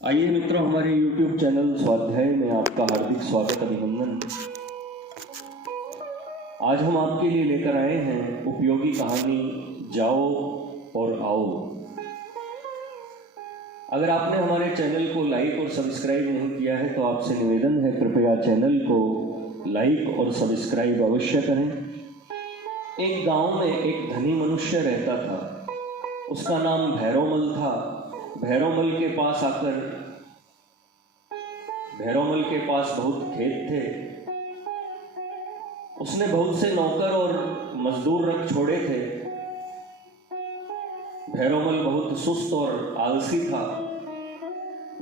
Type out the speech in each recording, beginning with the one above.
आइए मित्रों, हमारे YouTube चैनल स्वाध्याय में आपका हार्दिक स्वागत अभिनंदन। आज हम आपके लिए लेकर आए हैं उपयोगी कहानी जाओ और आओ। अगर आपने हमारे चैनल को लाइक और सब्सक्राइब नहीं किया है तो आपसे निवेदन है, कृपया चैनल को लाइक और सब्सक्राइब अवश्य करें। एक गांव में एक धनी मनुष्य रहता था। उसका नाम भैरोमल था। भैरोमल के पास बहुत खेत थे। उसने बहुत से नौकर और मजदूर रख छोड़े थे। भैरोमल बहुत सुस्त और आलसी था।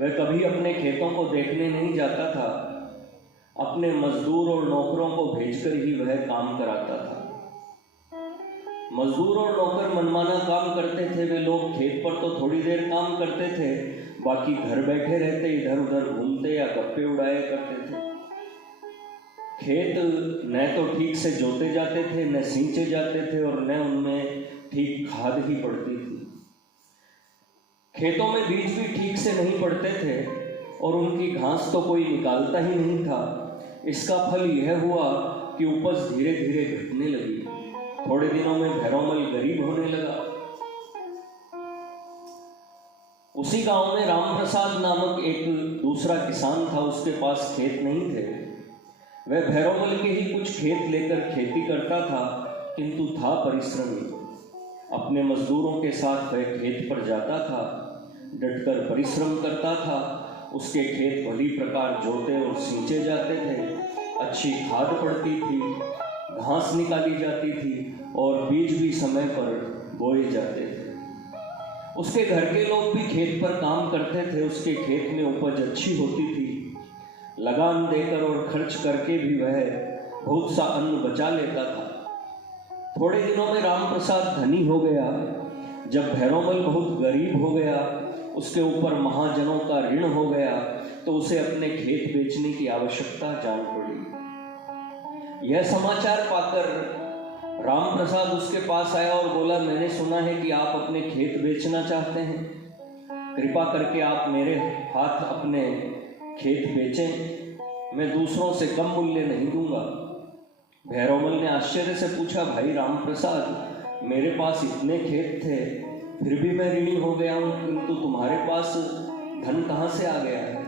वह कभी अपने खेतों को देखने नहीं जाता था। अपने मजदूर और नौकरों को भेजकर ही वह काम कराता था। मजदूर और नौकर मनमाना काम करते थे। वे लोग खेत पर तो थोड़ी देर काम करते थे, बाकी घर बैठे रहते, इधर उधर घूमते या गप्पे उड़ाया करते थे। खेत न तो ठीक से जोते जाते थे, न सींचे जाते थे और न उनमें ठीक खाद ही पड़ती थी। खेतों में बीज भी ठीक से नहीं पड़ते थे और उनकी घास तो कोई निकालता ही नहीं था। इसका फल यह हुआ कि उपज धीरे धीरे घटने लगी। थोड़े दिनों में भैरोमल गरीब होने लगा। उसी गांव में राम प्रसाद नामक एक दूसरा किसान था। उसके पास खेत नहीं थे। वह भैरोमल के ही कुछ खेत लेकर खेती करता था, किंतु था परिश्रमी। अपने मजदूरों के साथ वह खेत पर जाता था, डटकर परिश्रम करता था। उसके खेत भली प्रकार जोते और सींचे जाते थे, अच्छी खाद पड़ती थी, घास निकाली जाती थी और बीज भी समय पर बोए जाते थे। उसके घर के लोग भी खेत पर काम करते थे। उसके खेत में उपज अच्छी होती थी। लगान देकर और खर्च करके भी वह बहुत सा अन्न बचा लेता था। थोड़े दिनों में राम प्रसाद धनी हो गया। जब भैरोमल बहुत गरीब हो गया, उसके ऊपर महाजनों का ऋण हो गया, तो उसे अपने खेत बेचने की आवश्यकता जान पड़ी। यह समाचार पाकर राम प्रसाद उसके पास आया और बोला, मैंने सुना है कि आप अपने खेत बेचना चाहते हैं। कृपा करके आप मेरे हाथ अपने खेत बेचें। मैं दूसरों से कम मूल्य नहीं दूंगा। भैरोमल ने आश्चर्य से पूछा, भाई राम प्रसाद, मेरे पास इतने खेत थे, फिर भी मैं ऋणी हो गया हूँ, किंतु तुम्हारे पास धन कहाँ से आ गया है?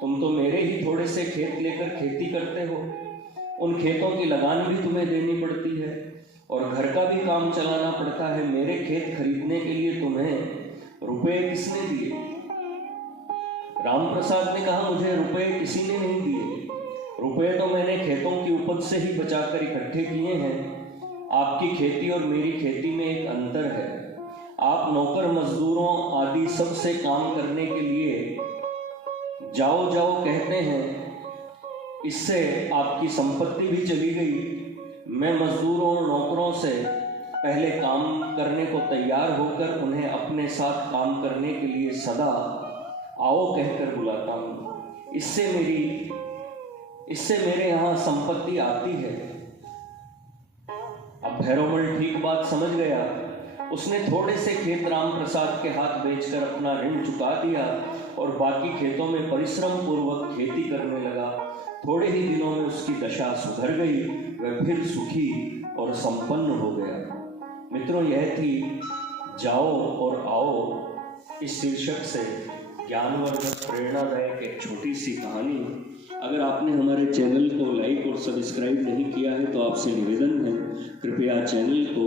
तुम तो मेरे ही थोड़े से खेत लेकर खेती करते हो। उन खेतों की लगान भी तुम्हें देनी पड़ती है और घर का भी काम चलाना पड़ता है। मेरे खेत खरीदने के लिए तुम्हें रुपए किसने दिए? राम प्रसाद ने कहा, मुझे रुपए किसी ने नहीं दिए। रुपए तो मैंने खेतों की उपज से ही बचाकर इकट्ठे किए हैं। आपकी खेती और मेरी खेती में एक अंतर है। आप नौकर मजदूरों आदि सब से काम करने के लिए जाओ जाओ कहते हैं, इससे आपकी संपत्ति भी चली गई। मैं मजदूरों और नौकरों से पहले काम करने को तैयार होकर उन्हें अपने साथ काम करने के लिए सदा आओ कहकर बुलाता हूँ। इससे मेरे यहाँ संपत्ति आती है। अब भैरोमल ठीक बात समझ गया। उसने थोड़े से खेत राम प्रसाद के हाथ बेचकर अपना ऋण चुका दिया और बाकी खेतों में परिश्रम पूर्वक खेती करने लगा। थोड़े ही दिनों में उसकी दशा सुधर गई। वह फिर सुखी और संपन्न हो गया। मित्रों, यह थी जाओ और आओ इस शीर्षक से ज्ञानवर्धक प्रेरणादायक एक छोटी सी कहानी। अगर आपने हमारे चैनल को लाइक और सब्सक्राइब नहीं किया है तो आपसे निवेदन है, कृपया चैनल को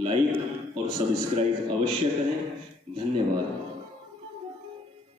लाइक और सब्सक्राइब अवश्य करें। धन्यवाद।